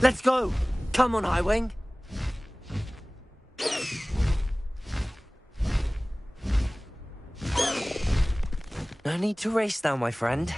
Let's go! Come on, Highwing! No need to race now, my friend.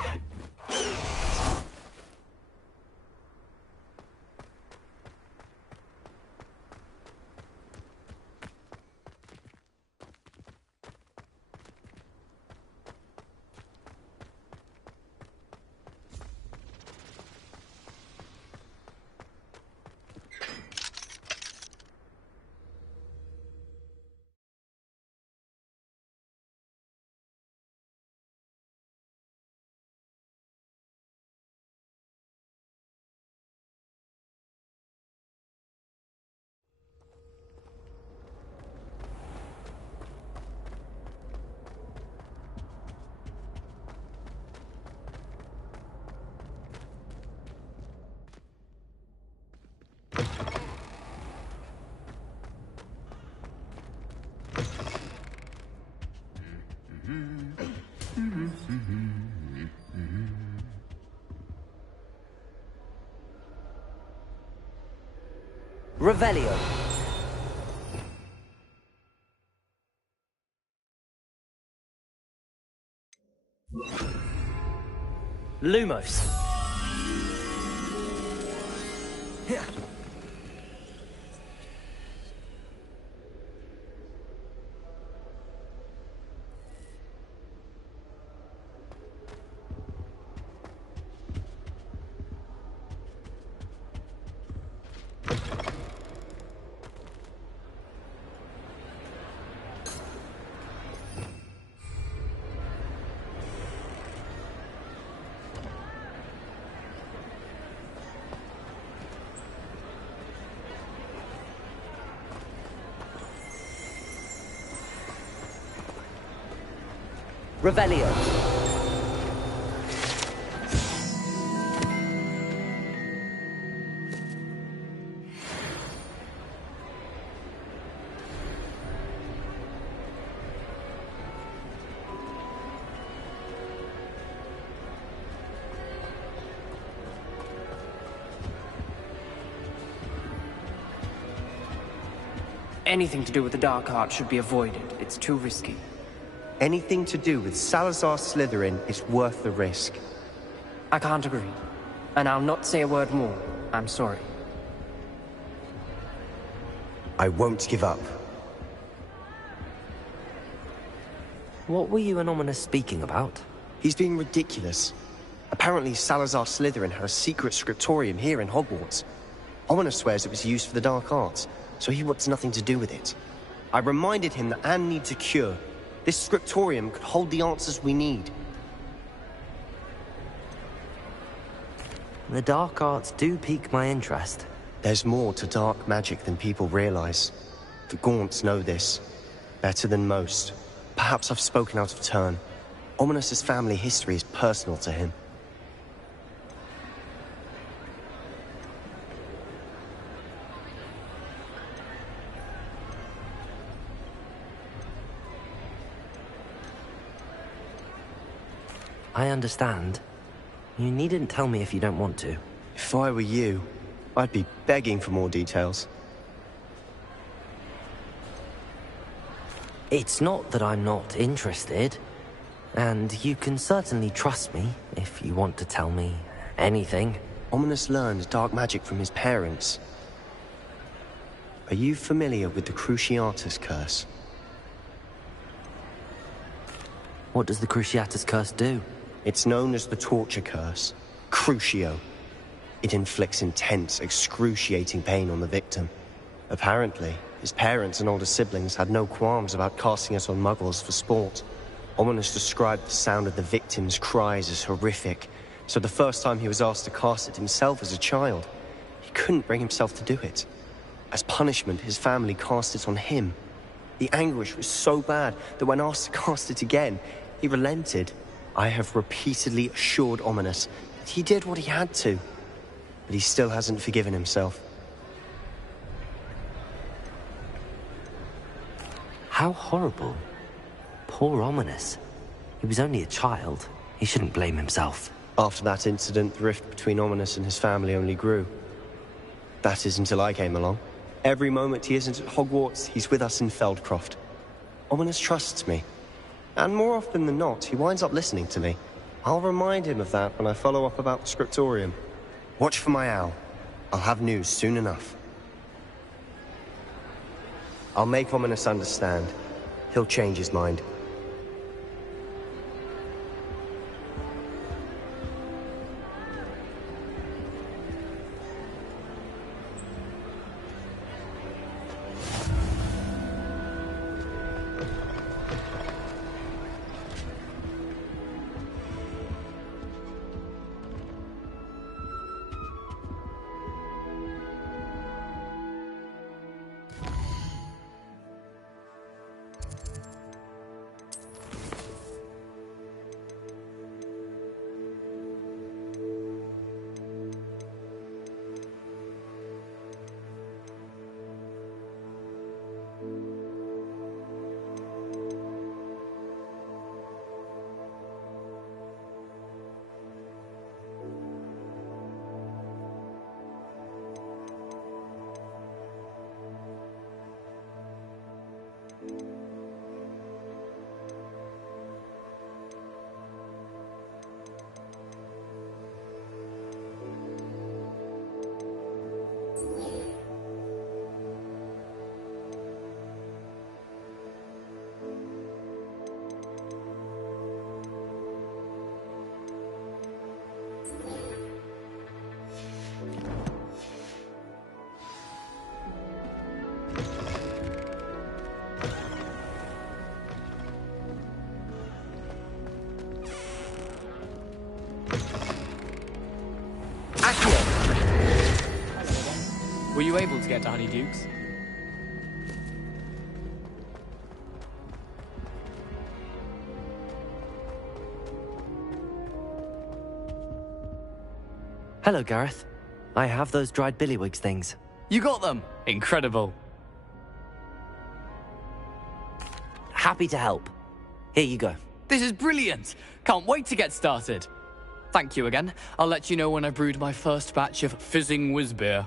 Revelio. Lumos. Revelio. Anything to do with the Dark Art should be avoided. It's too risky. Anything to do with Salazar Slytherin is worth the risk. I can't agree. And I'll not say a word more. I'm sorry. I won't give up. What were you and Ominous speaking about? He's being ridiculous. Apparently Salazar Slytherin had a secret scriptorium here in Hogwarts. Ominous swears it was used for the Dark Arts, so he wants nothing to do with it. I reminded him that Anne needs a cure. This scriptorium could hold the answers we need. The dark arts do pique my interest. There's more to dark magic than people realize. The Gaunts know this. Better than most. Perhaps I've spoken out of turn. Ominous's family history is personal to him. I understand. You needn't tell me if you don't want to. If I were you, I'd be begging for more details. It's not that I'm not interested. And you can certainly trust me if you want to tell me anything. Ominous learned dark magic from his parents. Are you familiar with the Cruciatus Curse? What does the Cruciatus Curse do? It's known as the Torture Curse. Crucio. It inflicts intense, excruciating pain on the victim. Apparently, his parents and older siblings had no qualms about casting it on muggles for sport. Ominous described the sound of the victim's cries as horrific, so the first time he was asked to cast it himself as a child, he couldn't bring himself to do it. As punishment, his family cast it on him. The anguish was so bad that when asked to cast it again, he relented. I have repeatedly assured Ominous that he did what he had to, but he still hasn't forgiven himself. How horrible. Poor Ominous. He was only a child. He shouldn't blame himself. After that incident, the rift between Ominous and his family only grew. That is until I came along. Every moment he isn't at Hogwarts, he's with us in Feldcroft. Ominous trusts me. And more often than not, he winds up listening to me. I'll remind him of that when I follow up about the scriptorium. Watch for my owl. I'll have news soon enough. I'll make Ominous understand. He'll change his mind. Were you able to get to Honeyduke's? Hello, Gareth. I have those dried billywigs things. You got them! Incredible. Happy to help. Here you go. This is brilliant! Can't wait to get started. Thank you again. I'll let you know when I brewed my first batch of fizzing whiz-beer.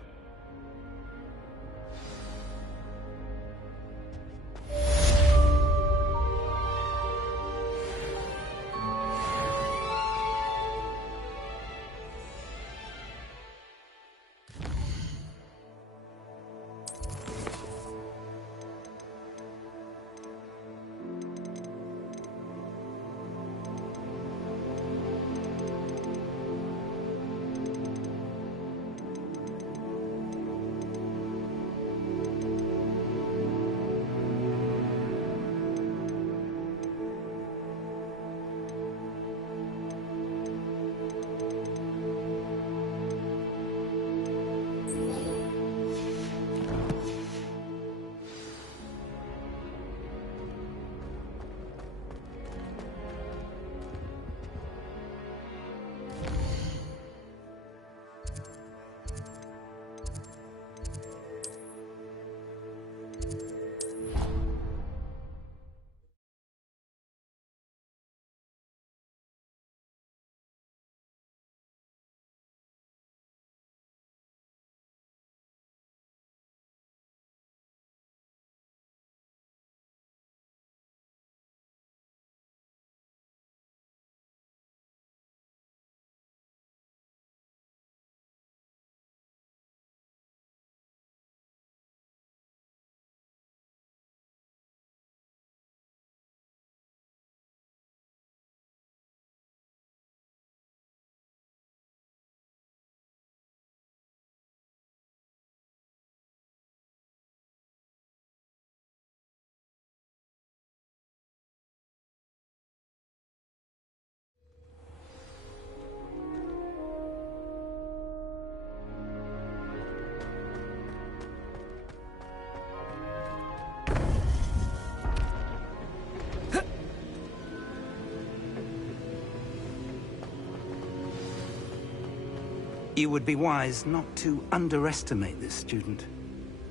You would be wise not to underestimate this student.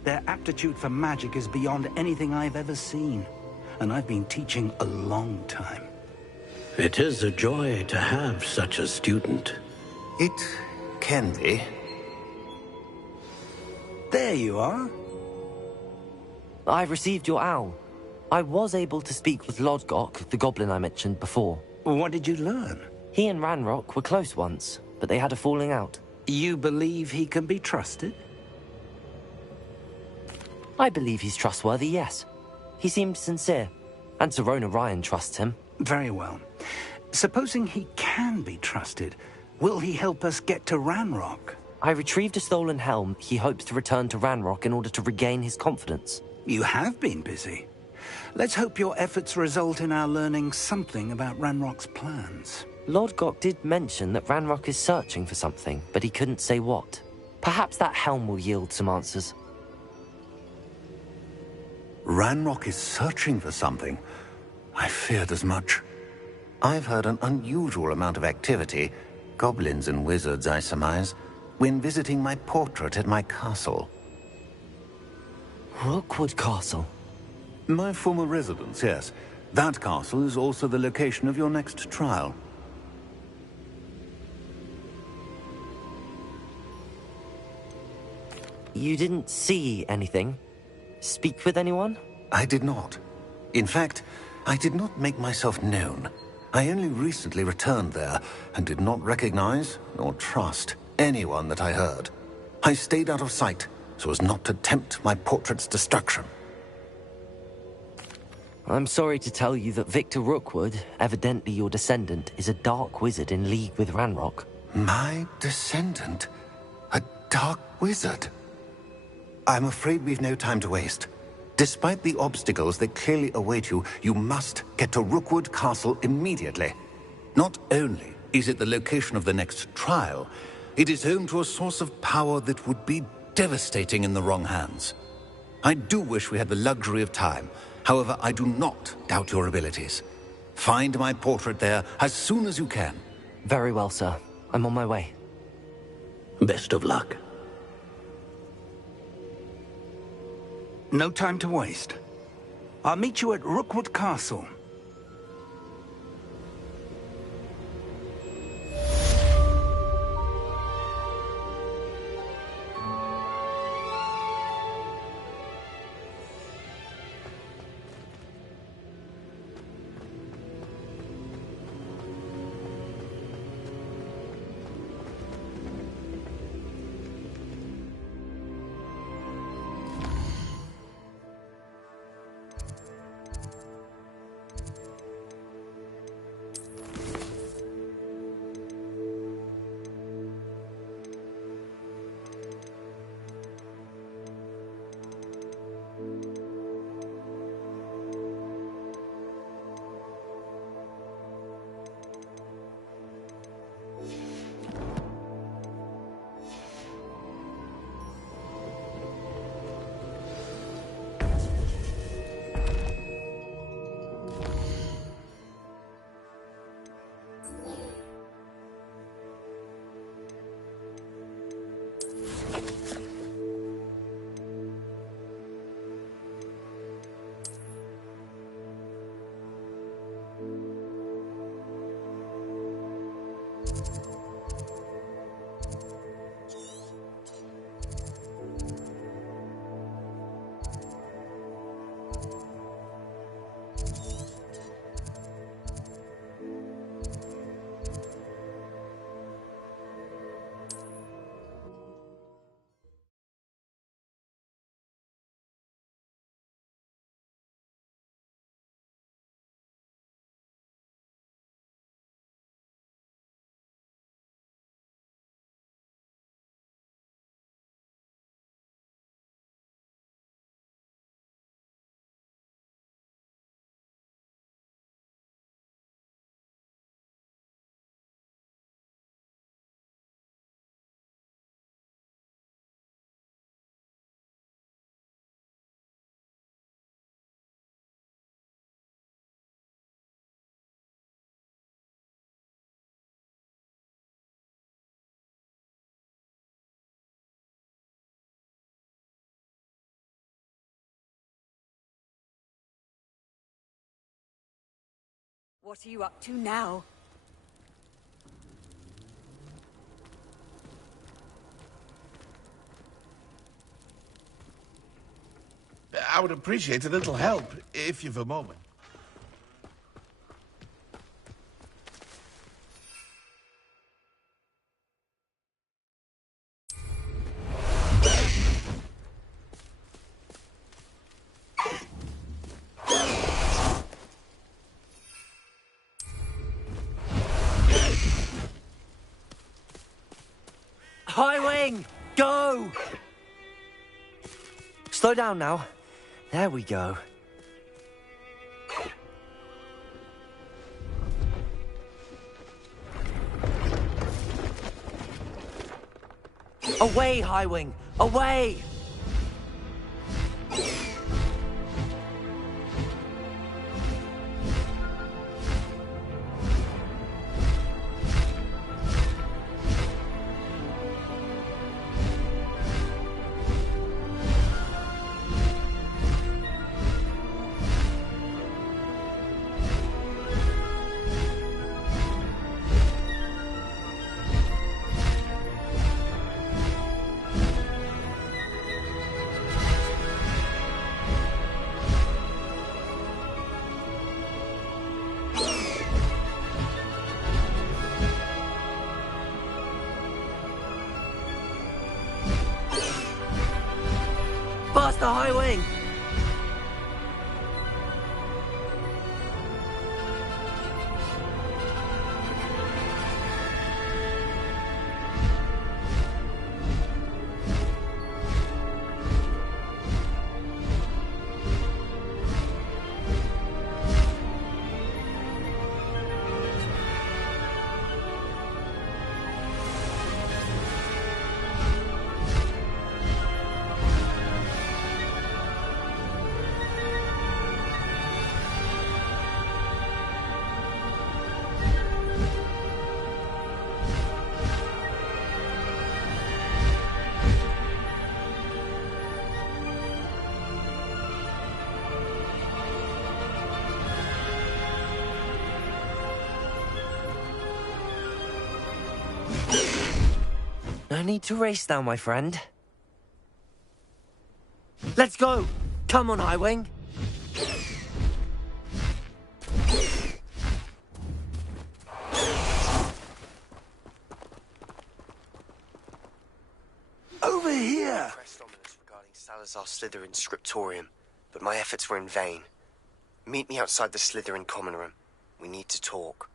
Their aptitude for magic is beyond anything I've ever seen, and I've been teaching a long time. It is a joy to have such a student. It can be. There you are. I received your owl. I was able to speak with Lodgok, the goblin I mentioned before. What did you learn? He and Ranrock were close once, but they had a falling out. You believe he can be trusted? I believe he's trustworthy, yes. He seemed sincere, and Serona Ryan trusts him. Very well. Supposing he can be trusted, will he help us get to Ranrock? I retrieved a stolen helm. He hopes to return to Ranrock in order to regain his confidence. You have been busy. Let's hope your efforts result in our learning something about Ranrock's plans. Lodgok did mention that Ranrock is searching for something, but he couldn't say what. Perhaps that helm will yield some answers. Ranrock is searching for something. I feared as much. I've heard an unusual amount of activity, goblins and wizards, I surmise, when visiting my portrait at my castle. Rookwood Castle? My former residence, yes. That castle is also the location of your next trial. You didn't see anything? Speak with anyone? I did not. In fact, I did not make myself known. I only recently returned there, and did not recognize, nor trust, anyone that I heard. I stayed out of sight, so as not to tempt my portrait's destruction. I'm sorry to tell you that Victor Rookwood, evidently your descendant, is a dark wizard in league with Ranrock. My descendant? A dark wizard? I'm afraid we've no time to waste. Despite the obstacles that clearly await you, you must get to Rookwood Castle immediately. Not only is it the location of the next trial, it is home to a source of power that would be devastating in the wrong hands. I do wish we had the luxury of time. However, I do not doubt your abilities. Find my portrait there as soon as you can. Very well, sir. I'm on my way. Best of luck. No time to waste. I'll meet you at Rookwood Castle. What are you up to now? would appreciate a little help, if you've a moment. High wing! Go! Slow down now. There we go. Away, High wing! Away! Faster, High wing! No need to race now, my friend. Let's go! Come on, High wing! Over here! Pressed ominous regarding Salazar Slytherin scriptorium, but my efforts were in vain. Meet me outside the Slytherin common room. We need to talk.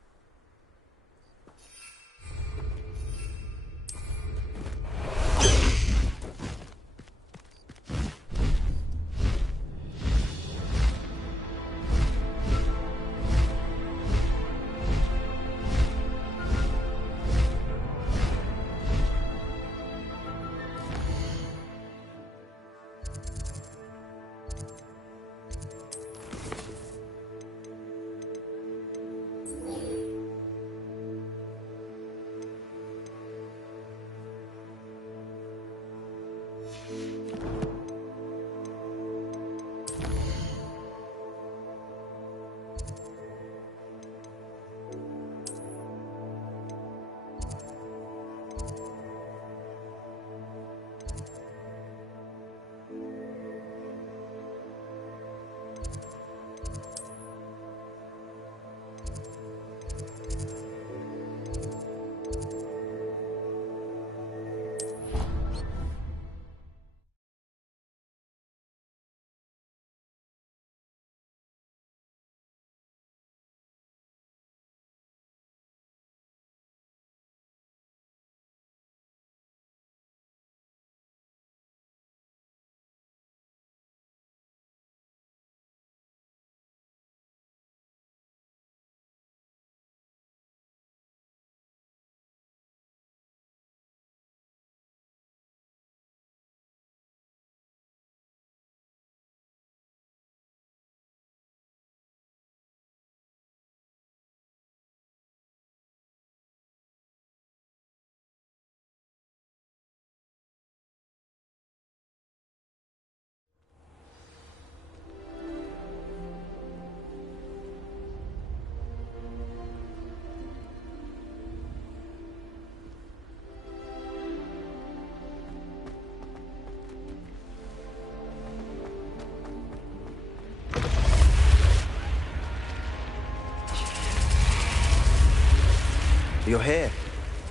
You're here.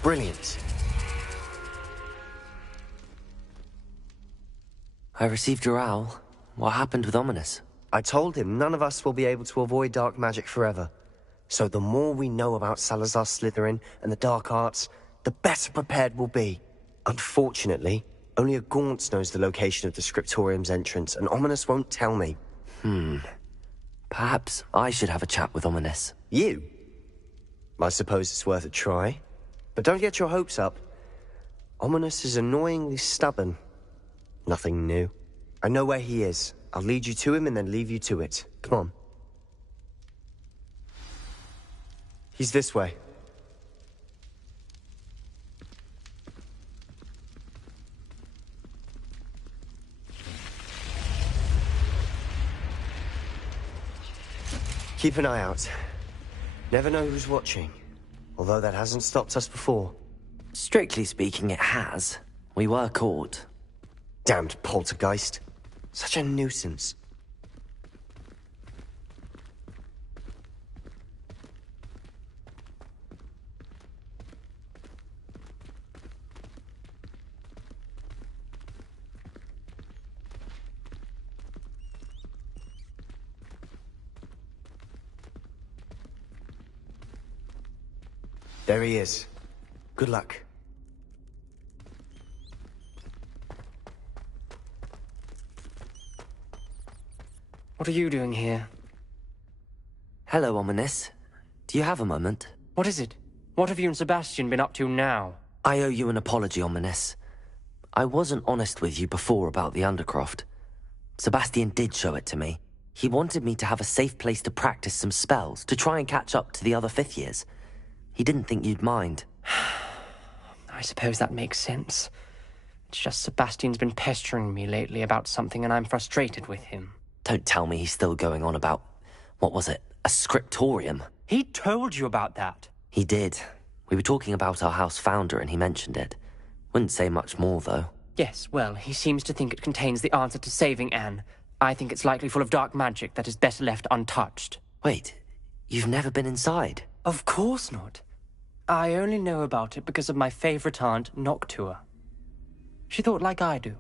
Brilliant. I received your owl. What happened with Ominous? I told him none of us will be able to avoid dark magic forever. So the more we know about Salazar Slytherin and the dark arts, the better prepared we'll be. Unfortunately, only a Gaunt knows the location of the Scriptorium's entrance, and Ominous won't tell me. Perhaps I should have a chat with Ominous. You? I suppose it's worth a try. But don't get your hopes up. Ominous is annoyingly stubborn. Nothing new. I know where he is. I'll lead you to him and then leave you to it. Come on. He's this way. Keep an eye out. Never know who's watching. Although that hasn't stopped us before. Strictly speaking, it has. We were caught. Damned poltergeist. Such a nuisance. There he is. Good luck. What are you doing here? Hello, Ominous. Do you have a moment? What is it? What have you and Sebastian been up to now? I owe you an apology, Ominous. I wasn't honest with you before about the Undercroft. Sebastian did show it to me. He wanted me to have a safe place to practice some spells, to try and catch up to the other fifth years. He didn't think you'd mind. I suppose that makes sense. It's just Sebastian's been pestering me lately about something and I'm frustrated with him. Don't tell me he's still going on about, what was it, a scriptorium? He told you about that. He did. We were talking about our house founder and he mentioned it. Wouldn't say much more, though. Yes, well, he seems to think it contains the answer to saving Anne. I think it's likely full of dark magic that is better left untouched. Wait, you've never been inside? Of course not. I only know about it because of my favorite aunt, Noctua. She thought like I do.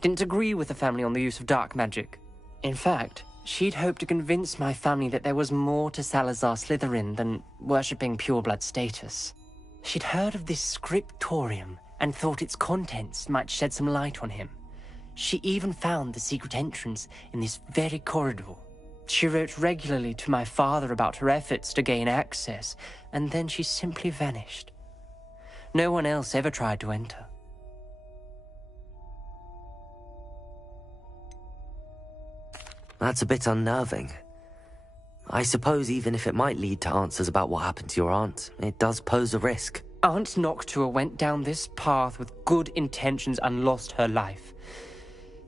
Didn't agree with the family on the use of dark magic. In fact, she'd hoped to convince my family that there was more to Salazar Slytherin than worshipping pureblood status. She'd heard of this scriptorium and thought its contents might shed some light on him. She even found the secret entrance in this very corridor. She wrote regularly to my father about her efforts to gain access, and then she simply vanished. No one else ever tried to enter. That's a bit unnerving. I suppose even if it might lead to answers about what happened to your aunt, it does pose a risk. Aunt Noctua went down this path with good intentions and lost her life.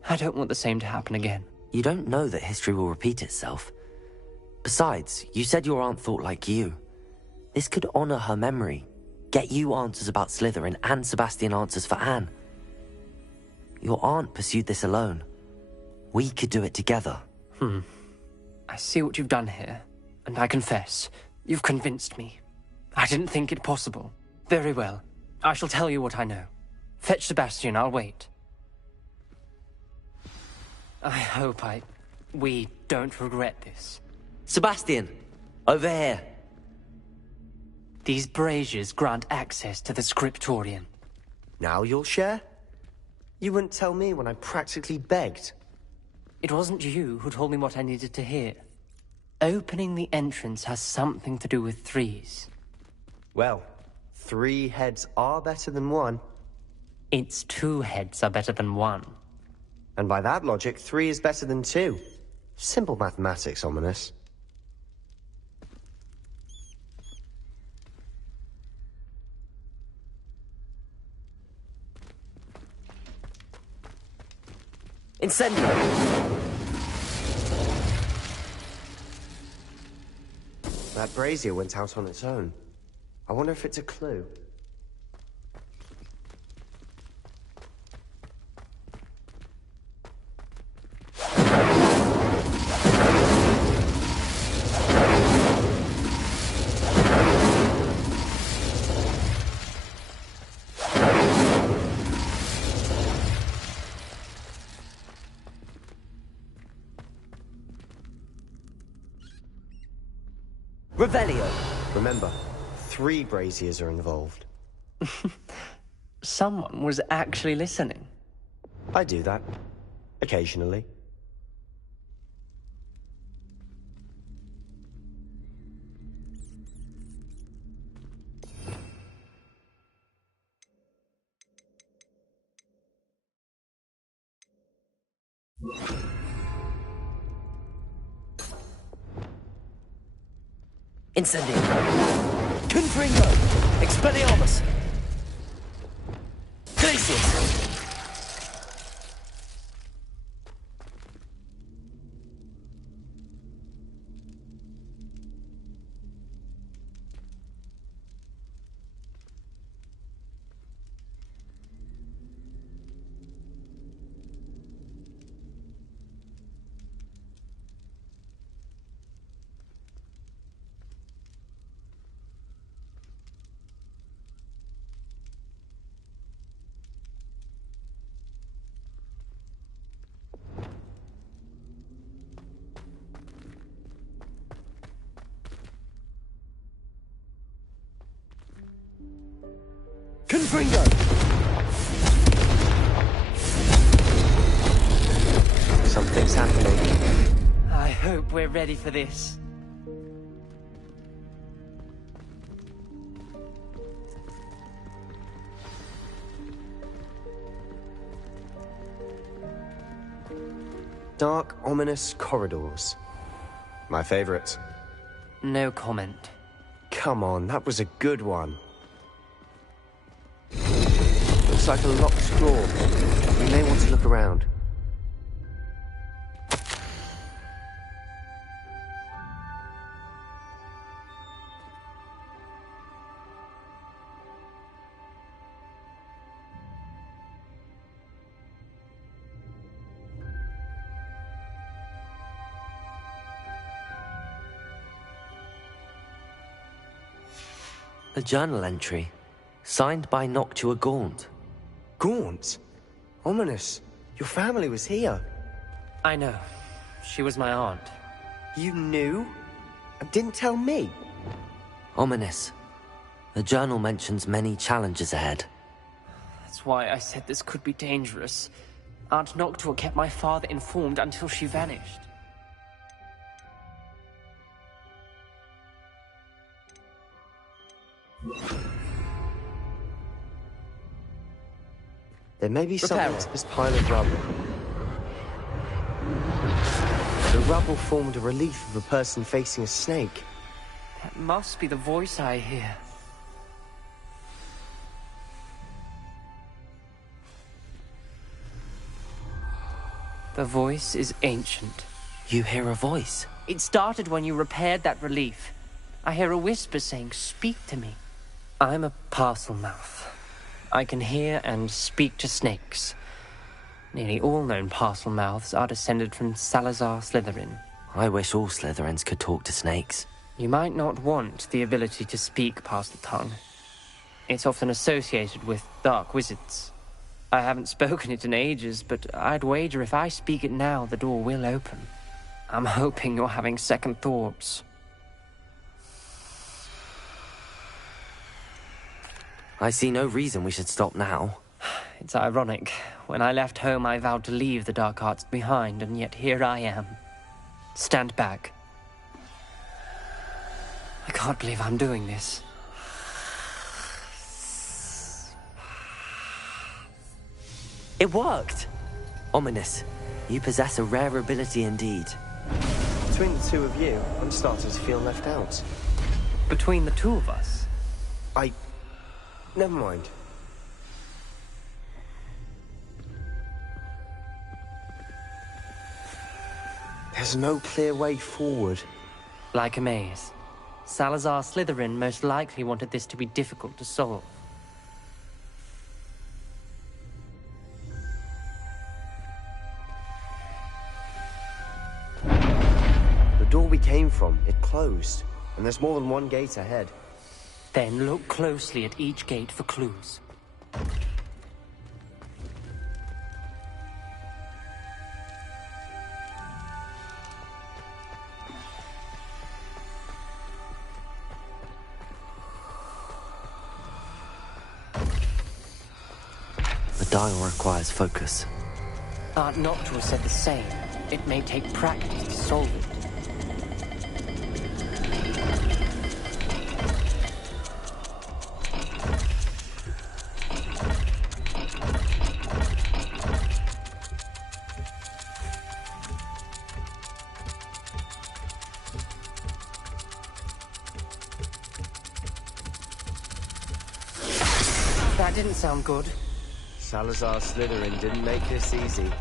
I don't want the same to happen again. You don't know that history will repeat itself. Besides, you said your aunt thought like you. This could honor her memory, get you answers about Slytherin and Sebastian answers for Anne. Your aunt pursued this alone. We could do it together. I see what you've done here, and I confess, you've convinced me. I didn't think it possible. Very well. I shall tell you what I know. Fetch Sebastian, I'll wait. I hope we don't regret this. Sebastian! Over here! These braziers grant access to the scriptorium. Now you'll share? You wouldn't tell me when I practically begged. It wasn't you who told me what I needed to hear. Opening the entrance has something to do with threes. Well, 3 heads are better than 1. It's 2 heads are better than 1. And by that logic, 3 is better than 2. Simple mathematics, Ominous. Incendio! That brazier went out on its own. I wonder if it's a clue. Revelio! Remember, 3 braziers are involved. Someone was actually listening. I do that. Occasionally. Incendio! Confringo! Expelliarmus! Glacius! Confringo! Something's happening. I hope we're ready for this. Dark, ominous corridors. My favorite. No comment. Come on, that was a good one. Looks like a locked door. We may want to look around. A journal entry, signed by Noctua Gaunt. Gaunt? Ominous. Your family was here. I know. She was my aunt. You knew? And didn't tell me? Ominous. The journal mentions many challenges ahead. That's why I said this could be dangerous. Aunt Noctua kept my father informed until she vanished. There may be something Repair. to this pile of rubble. The rubble formed a relief of a person facing a snake. That must be the voice I hear. The voice is ancient. You hear a voice? It started when you repaired that relief. I hear a whisper saying, "Speak to me." I'm a parcel mouth. I can hear and speak to snakes. Nearly all known parcel mouths are descended from Salazar Slytherin. I wish all Slytherins could talk to snakes. You might not want the ability to speak past the tongue. It's often associated with dark wizards. I haven't spoken it in ages, but I'd wager if I speak it now, the door will open. I'm hoping you're having second thoughts. I see no reason we should stop now. It's ironic. When I left home, I vowed to leave the dark arts behind, and yet here I am. Stand back. I can't believe I'm doing this. It worked! Ominous. You possess a rare ability indeed. Between the two of you, I'm starting to feel left out. Between the two of us? Never mind. There's no clear way forward. Like a maze. Salazar Slytherin most likely wanted this to be difficult to solve. The door we came from, it closed. And there's more than one gate ahead. Then look closely at each gate for clues. dial requires focus. Aunt Noctua said the same. It may take practice to solve it. That didn't sound good. Salazar Slytherin didn't make this easy.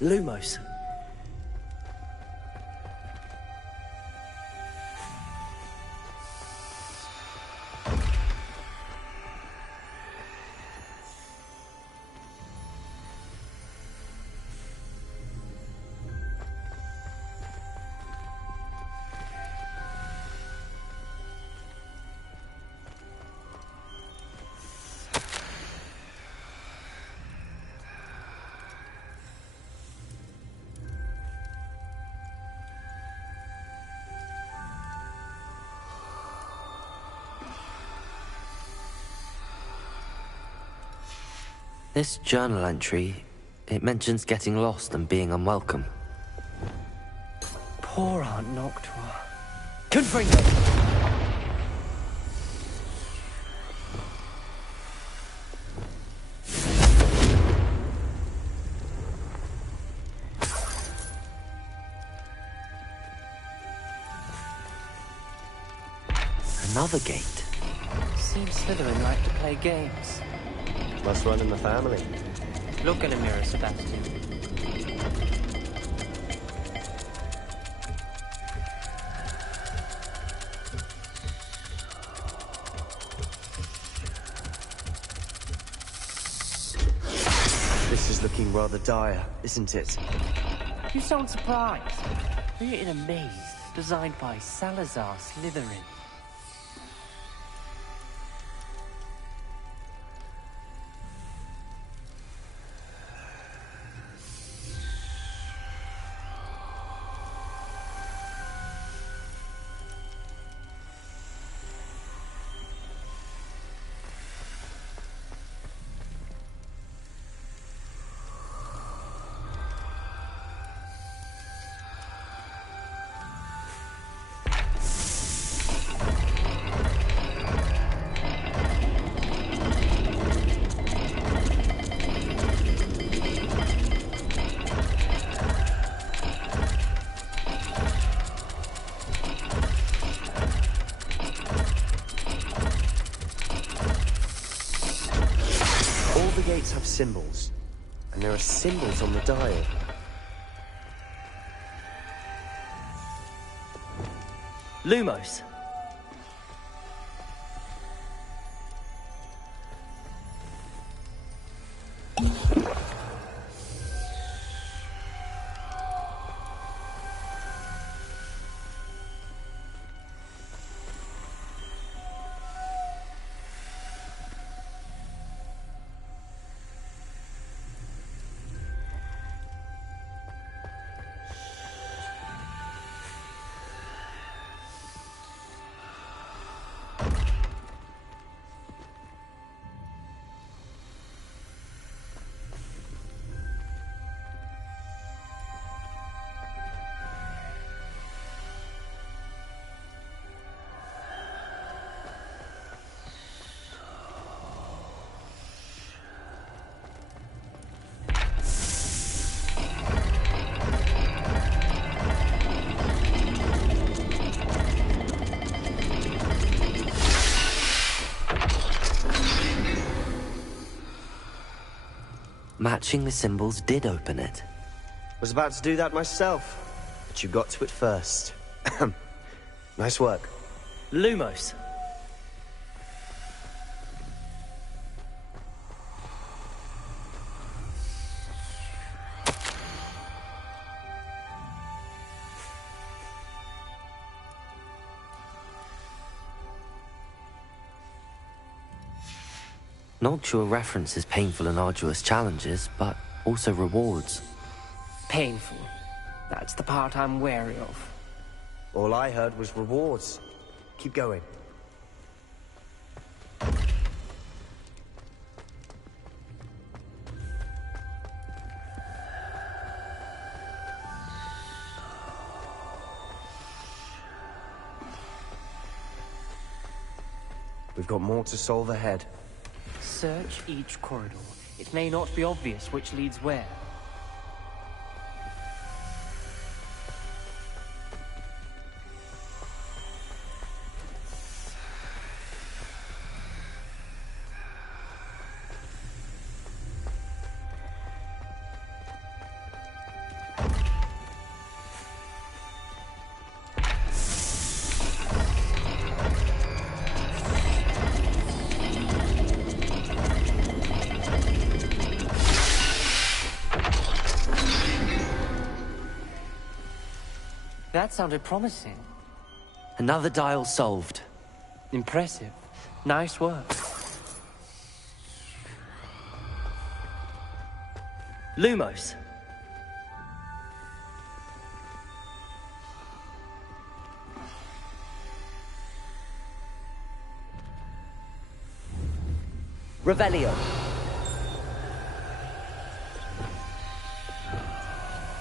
Lumos. This journal entry, it mentions getting lost and being unwelcome. Poor Aunt Noctua. Confringo! Another gate. Seems Slytherin like to play games. Must run in the family. Look in a mirror, Sebastian. This is looking rather dire, isn't it? You sound surprised. We're in a maze designed by Salazar Slytherin. Gates have symbols, and there are symbols on the dial. Lumos. Matching the symbols did open it. Was about to do that myself, but you got to it first. Nice work. Lumos. Noctua references painful and arduous challenges, but also rewards. Painful. That's the part I'm wary of. All I heard was rewards. Keep going. We've got more to solve ahead. Search each corridor. It may not be obvious which leads where. That sounded promising. Another dial solved. Impressive. Nice work. Lumos. Revelio.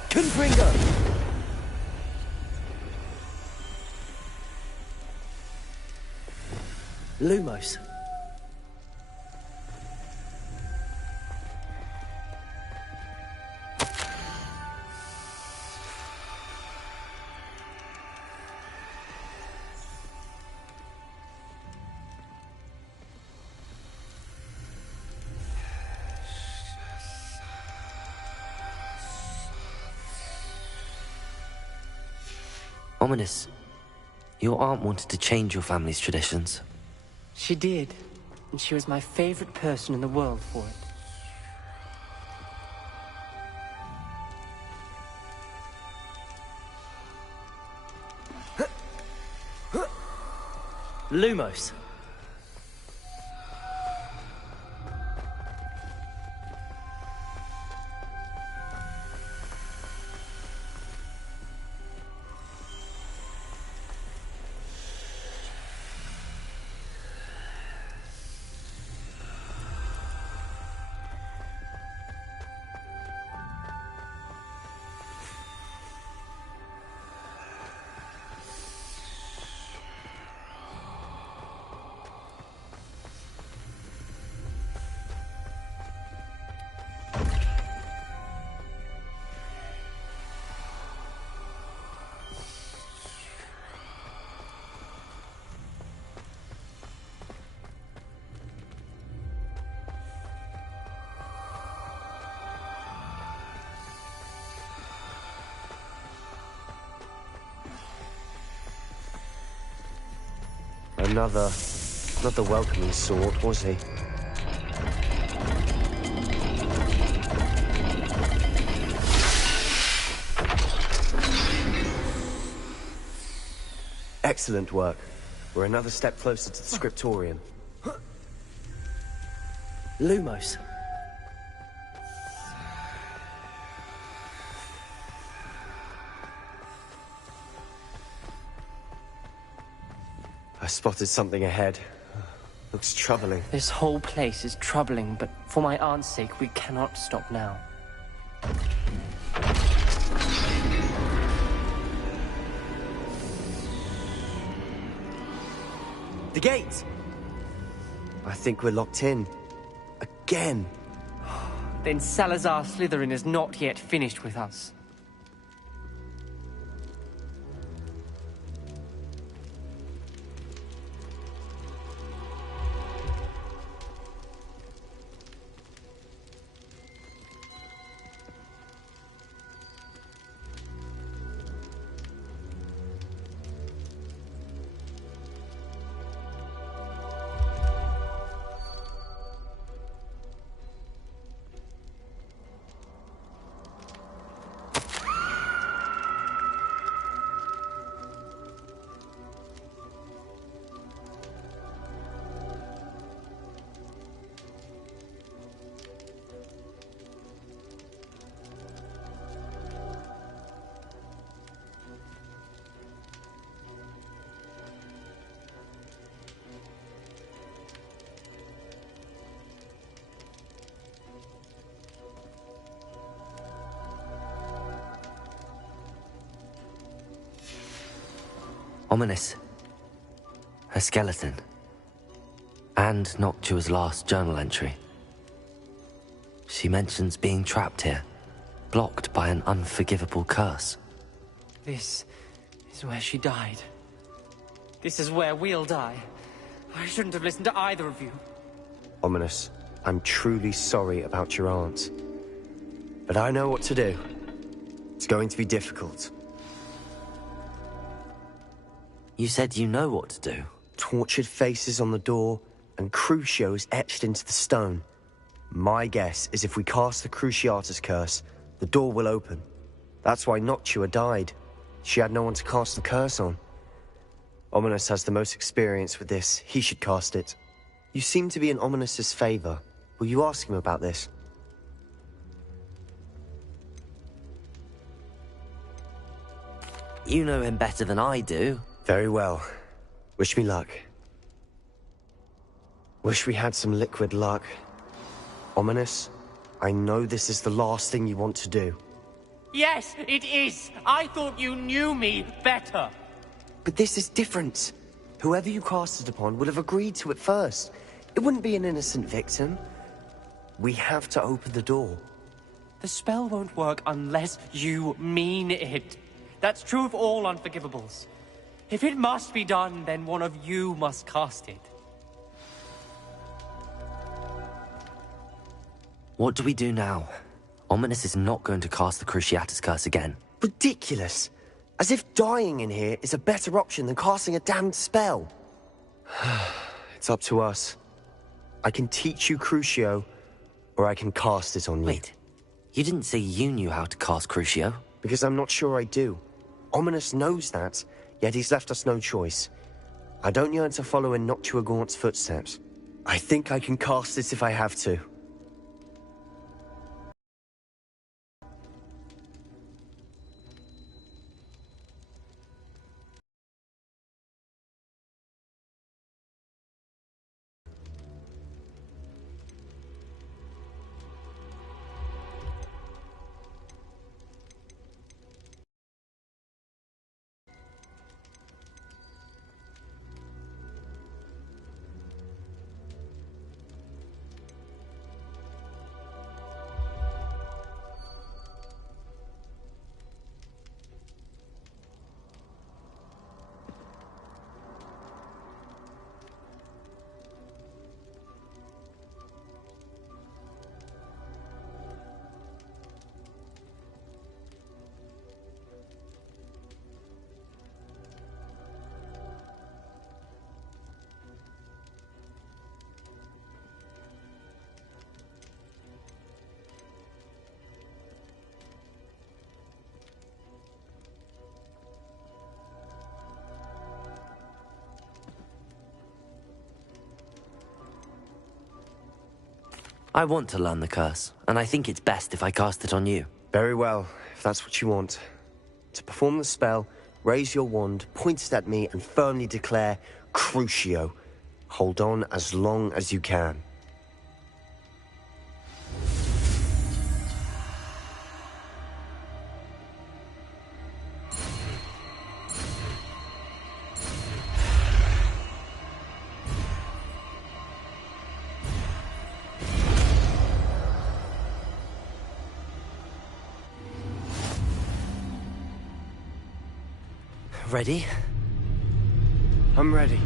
Confringo. Lumos. Ominous. Your aunt wanted to change your family's traditions. She did, and she was my favorite person in the world for it. Lumos. Another... not the welcoming sort, was he? Excellent work. We're another step closer to the scriptorium. Lumos. I spotted something ahead. Looks troubling. This whole place is troubling, but for my aunt's sake, we cannot stop now. The gate! I think we're locked in. Again. Then Salazar Slytherin is not yet finished with us. Ominous. Her skeleton. And Noctua's last journal entry. She mentions being trapped here, blocked by an unforgivable curse. This is where she died. This is where we'll die. I shouldn't have listened to either of you. Ominous, I'm truly sorry about your aunt. But I know what to do. It's going to be difficult. You said you know what to do. Tortured faces on the door, and Crucios etched into the stone. My guess is if we cast the Cruciatus curse, the door will open. That's why Noctua died. She had no one to cast the curse on. Ominous has the most experience with this. He should cast it. You seem to be in Ominous's favor. Will you ask him about this? You know him better than I do. Very well. Wish me luck. Wish we had some liquid luck. Ominous, I know this is the last thing you want to do. Yes, it is. I thought you knew me better. But this is different. Whoever you cast it upon would have agreed to it first. It wouldn't be an innocent victim. We have to open the door. The spell won't work unless you mean it. That's true of all unforgivables. If it must be done, then one of you must cast it. What do we do now? Ominous is not going to cast the Cruciatus curse again. Ridiculous. As if dying in here is a better option than casting a damned spell. It's up to us. I can teach you Crucio, or I can cast it on you. Wait, you didn't say you knew how to cast Crucio? Because I'm not sure I do. Ominous knows that, yet he's left us no choice. I don't yearn to follow in Noctua Gaunt's footsteps. I think I can cast it if I have to. I want to learn the curse, and I think it's best if I cast it on you. Very well, if that's what you want. To perform the spell, raise your wand, point it at me, and firmly declare, Crucio. Hold on as long as you can. Ready? I'm ready.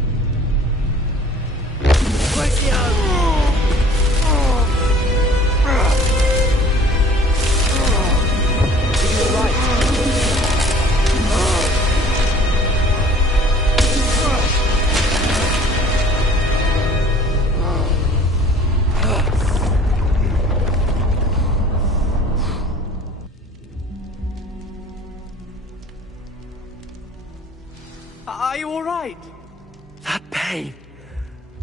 Are you all right? That pain.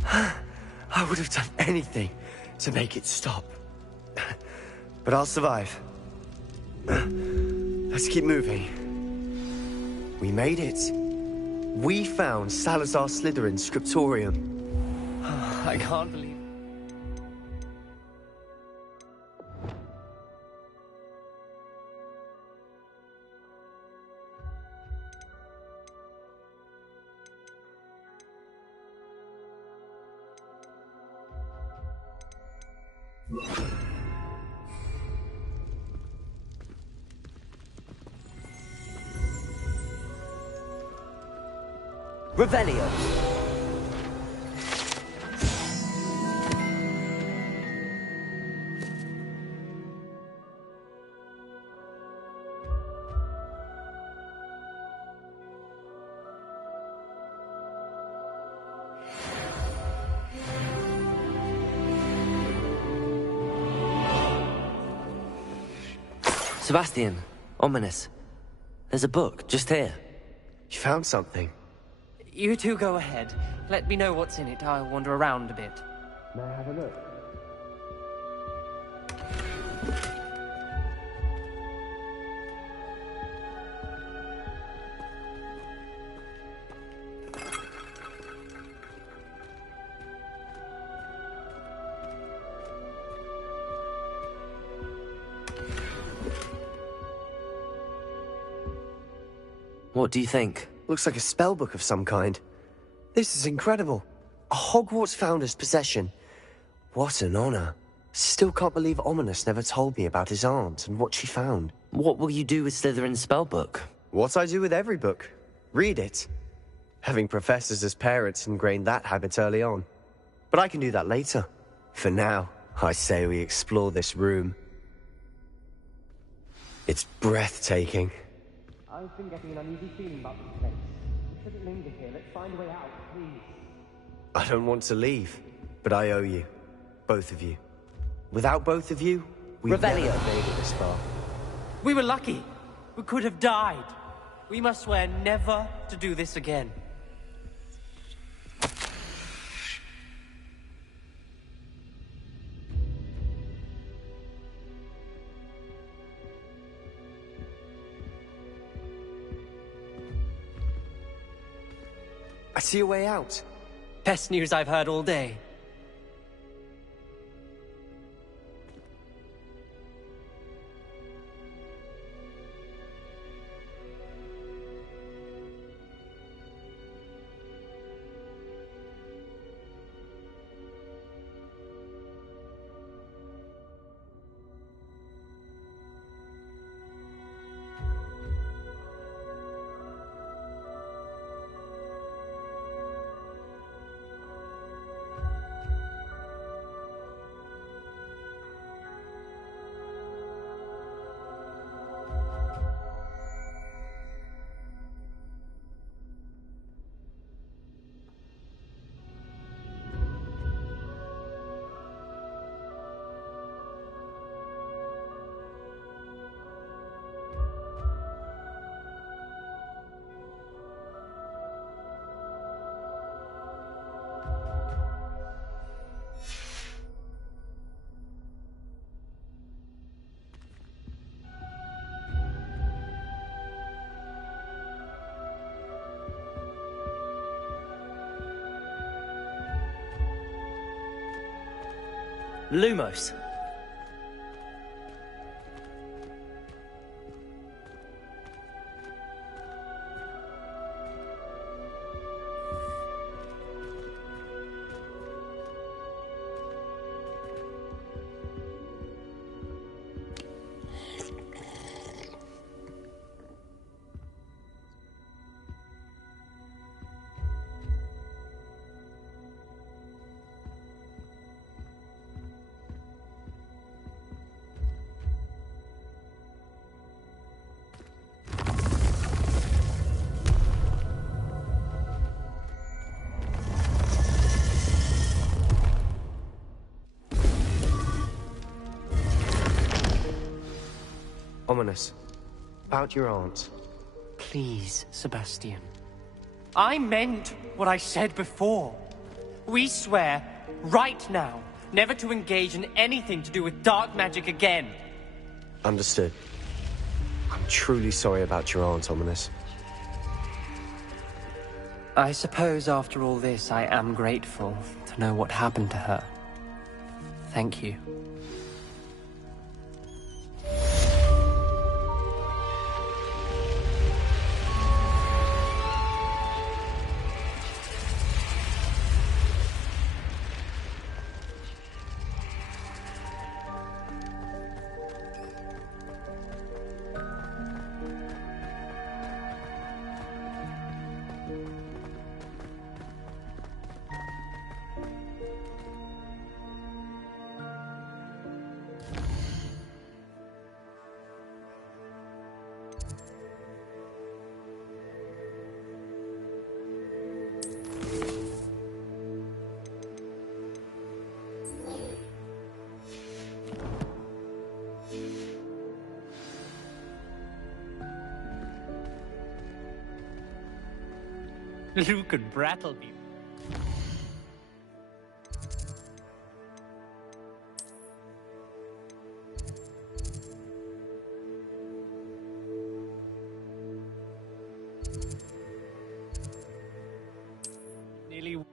I would have done anything to make it stop. But I'll survive. Let's keep moving. We made it. We found Salazar Slytherin's scriptorium. I can't believe it. Revelio. Sebastian, ominous. There's a book just here. You found something? You two go ahead. Let me know what's in it. I'll wander around a bit. May I have a look? What do you think? Looks like a spellbook of some kind. This is incredible. A Hogwarts founder's possession. What an honor. Still can't believe Ominous never told me about his aunt and what she found. What will you do with Slytherin's spellbook? What I do with every book. Read it. Having professors as parents ingrained that habit early on. But I can do that later. For now, I say we explore this room. It's breathtaking. I've been getting an uneasy feeling about this place. We shouldn't linger here. Let's find a way out, please. I don't want to leave, but I owe you. Both of you. Without both of you, we'd never have made it this far. We were lucky. We could have died. We must swear never to do this again. I see a way out. Best news I've heard all day. Lumos. Ominous. About your aunt. Please, Sebastian. I meant what I said before. We swear, right now, never to engage in anything to do with dark magic again. Understood. I'm truly sorry about your aunt, Ominous. I suppose after all this, I am grateful to know what happened to her. Thank you. Luke and Brattleby. Nearly.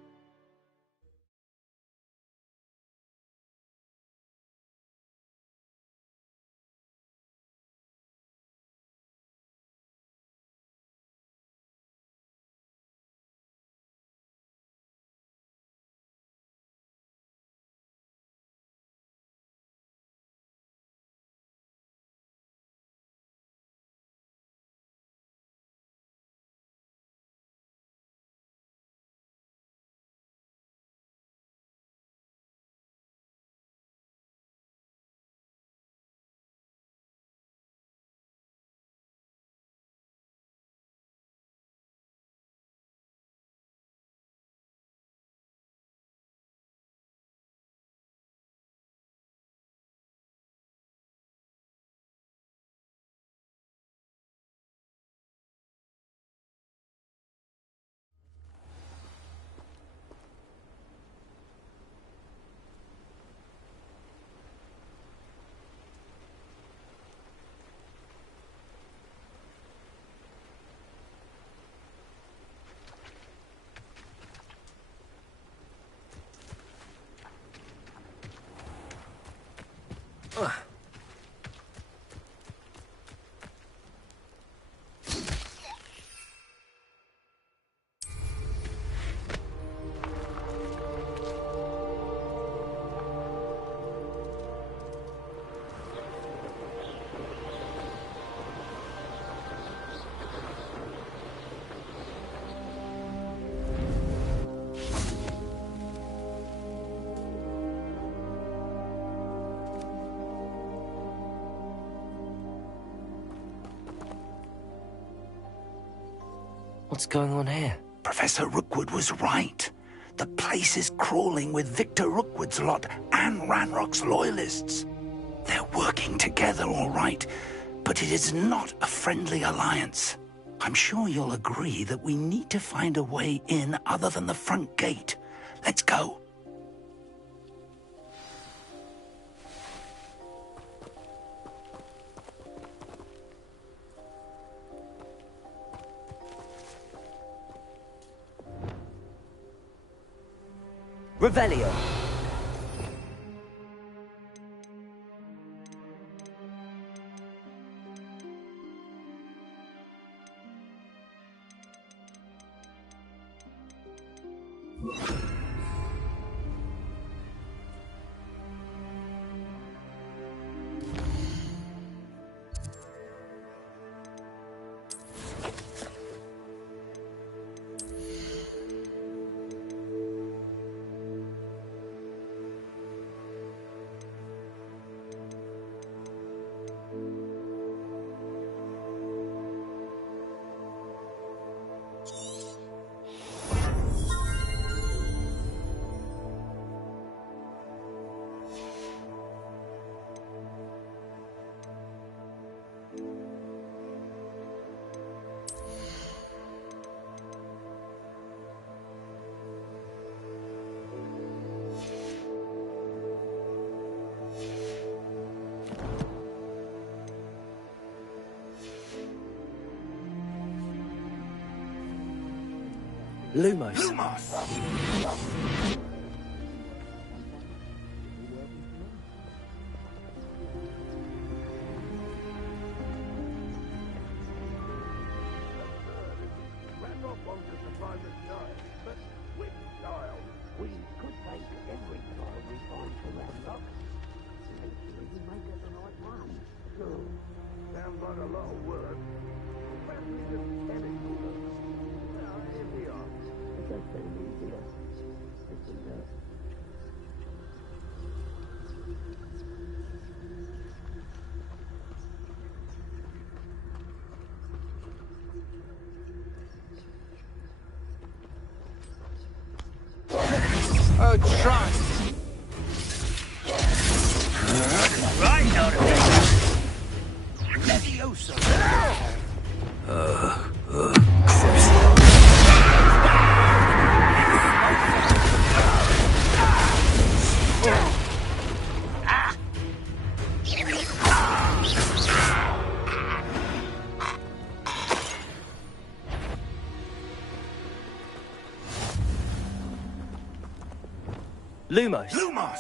What's going on here? Professor Rookwood was right. The place is crawling with Victor Rookwood's lot and Ranrock's loyalists. They're working together, all right, but it is not a friendly alliance. I'm sure you'll agree that we need to find a way in other than the front gate. Let's go. Revelio. Lumos. Oh, trust! Right, Levioso! Lumos. Lumos!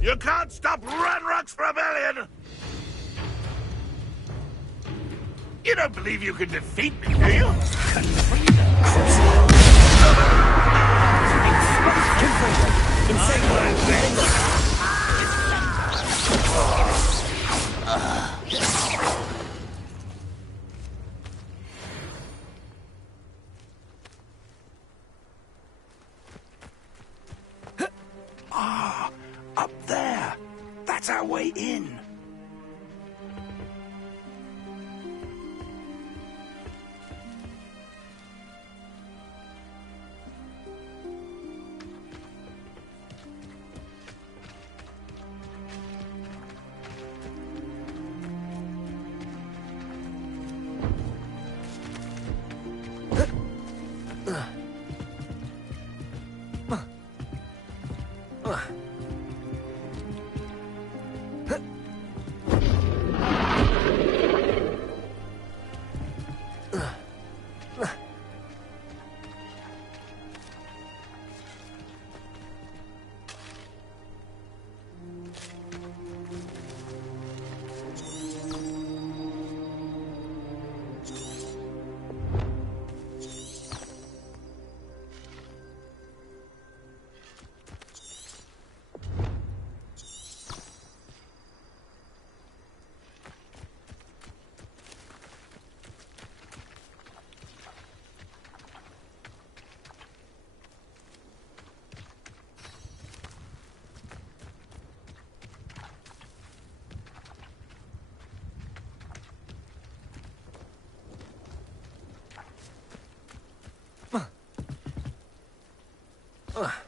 You can't stop Ranrock's rebellion! You don't believe you can defeat me, do you? Ah, up there. That's our way in. Ugh.